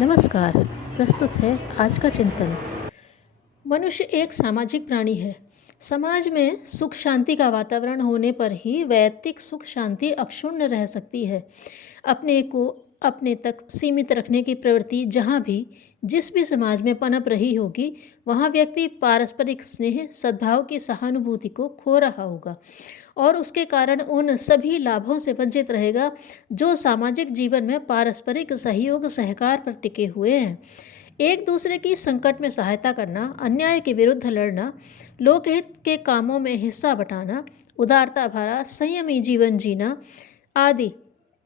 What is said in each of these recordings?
नमस्कार। प्रस्तुत है आज का चिंतन। मनुष्य एक सामाजिक प्राणी है। समाज में सुख शांति का वातावरण होने पर ही वैयक्तिक सुख शांति अक्षुण्ण रह सकती है। अपने को अपने तक सीमित रखने की प्रवृत्ति जहाँ भी जिस भी समाज में पनप रही होगी, वहाँ व्यक्ति पारस्परिक स्नेह सद्भाव की सहानुभूति को खो रहा होगा और उसके कारण उन सभी लाभों से वंचित रहेगा जो सामाजिक जीवन में पारस्परिक सहयोग सहकार पर टिके हुए हैं। एक दूसरे की संकट में सहायता करना, अन्याय के विरुद्ध लड़ना, लोकहित के कामों में हिस्सा बटाना, उदारता भरा संयमी जीवन जीना आदि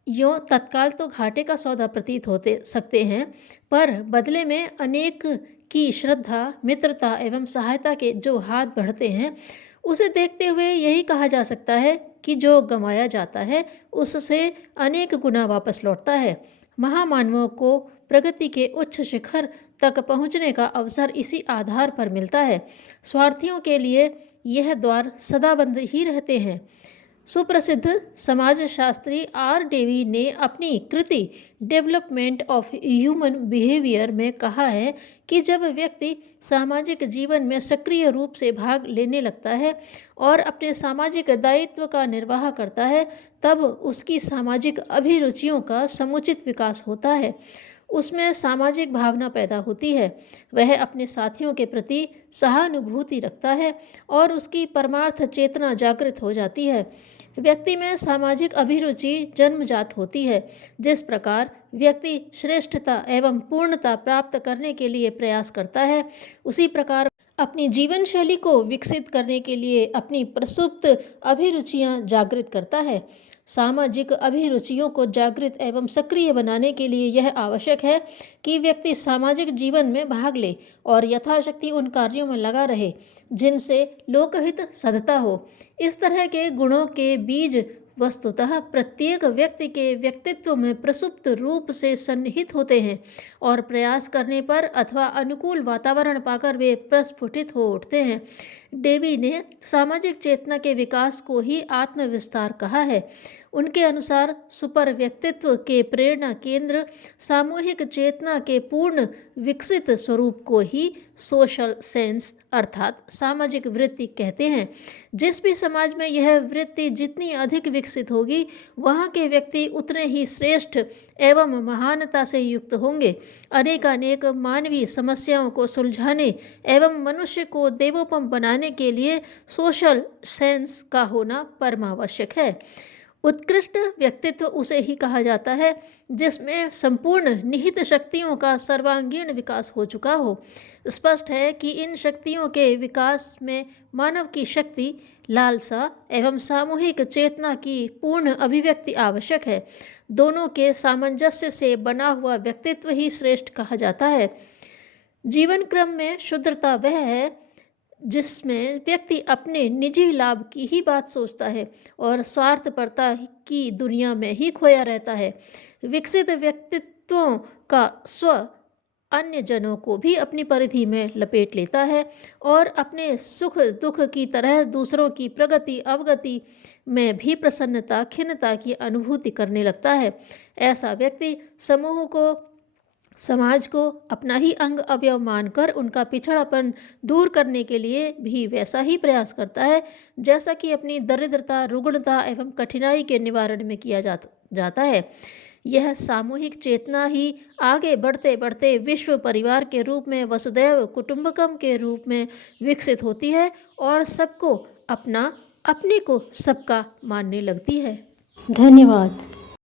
यों तत्काल तो घाटे का सौदा प्रतीत होते सकते हैं, पर बदले में अनेक की श्रद्धा, मित्रता एवं सहायता के जो हाथ बढ़ते हैं, उसे देखते हुए यही कहा जा सकता है कि जो गंवाया जाता है उससे अनेक गुना वापस लौटता है। महामानवों को प्रगति के उच्च शिखर तक पहुंचने का अवसर इसी आधार पर मिलता है। स्वार्थियों के लिए यह द्वार सदा बंद ही रहते हैं। सुप्रसिद्ध समाजशास्त्री आर डेवी ने अपनी कृति डेवलपमेंट ऑफ ह्यूमन बिहेवियर में कहा है कि जब व्यक्ति सामाजिक जीवन में सक्रिय रूप से भाग लेने लगता है और अपने सामाजिक दायित्व का निर्वाह करता है, तब उसकी सामाजिक अभिरुचियों का समुचित विकास होता है। उसमें सामाजिक भावना पैदा होती है। वह अपने साथियों के प्रति सहानुभूति रखता है और उसकी परमार्थ चेतना जागृत हो जाती है। व्यक्ति में सामाजिक अभिरुचि जन्मजात होती है। जिस प्रकार व्यक्ति श्रेष्ठता एवं पूर्णता प्राप्त करने के लिए प्रयास करता है, उसी प्रकार अपनी जीवन शैली को विकसित करने के लिए अपनी प्रसुप्त अभिरुचियां जागृत करता है। सामाजिक अभिरुचियों को जागृत एवं सक्रिय बनाने के लिए यह आवश्यक है कि व्यक्ति सामाजिक जीवन में भाग ले और यथाशक्ति उन कार्यों में लगा रहे जिनसे लोकहित सधता हो। इस तरह के गुणों के बीज वस्तुतः प्रत्येक व्यक्ति के व्यक्तित्व में प्रसुप्त रूप से सन्निहित होते हैं और प्रयास करने पर अथवा अनुकूल वातावरण पाकर वे प्रस्फुटित हो उठते हैं। डेवी ने सामाजिक चेतना के विकास को ही आत्मविस्तार कहा है। उनके अनुसार सुपर व्यक्तित्व के प्रेरणा केंद्र सामूहिक चेतना के पूर्ण विकसित स्वरूप को ही सोशल सेंस अर्थात सामाजिक वृत्ति कहते हैं। जिस भी समाज में यह वृत्ति जितनी अधिक विकसित होगी, वहाँ के व्यक्ति उतने ही श्रेष्ठ एवं महानता से युक्त होंगे। अनेकानेक मानवीय समस्याओं को सुलझाने एवं मनुष्य को देवोपम बनाने के लिए सोशल सेंस का होना परमावश्यक है। उत्कृष्ट व्यक्तित्व उसे ही कहा जाता है जिसमें संपूर्ण निहित शक्तियों का सर्वांगीण विकास हो चुका हो। स्पष्ट है कि इन शक्तियों के विकास में मानव की शक्ति, लालसा एवं सामूहिक चेतना की पूर्ण अभिव्यक्ति आवश्यक है। दोनों के सामंजस्य से बना हुआ व्यक्तित्व ही श्रेष्ठ कहा जाता है। जीवन क्रम में शुद्धता वह है जिसमें व्यक्ति अपने निजी लाभ की ही बात सोचता है और स्वार्थपरता की दुनिया में ही खोया रहता है। विकसित व्यक्तित्वों का स्व अन्य जनों को भी अपनी परिधि में लपेट लेता है और अपने सुख दुख की तरह दूसरों की प्रगति अवगति में भी प्रसन्नता खिन्नता की अनुभूति करने लगता है। ऐसा व्यक्ति समूह को समाज को अपना ही अंग अवयव मानकर उनका पिछड़ापन दूर करने के लिए भी वैसा ही प्रयास करता है जैसा कि अपनी दरिद्रता, रुग्णता एवं कठिनाई के निवारण में किया जाता है। यह सामूहिक चेतना ही आगे बढ़ते बढ़ते विश्व परिवार के रूप में, वसुदैव कुटुंबकम के रूप में विकसित होती है और सबको अपना, अपने को सबका मानने लगती है। धन्यवाद।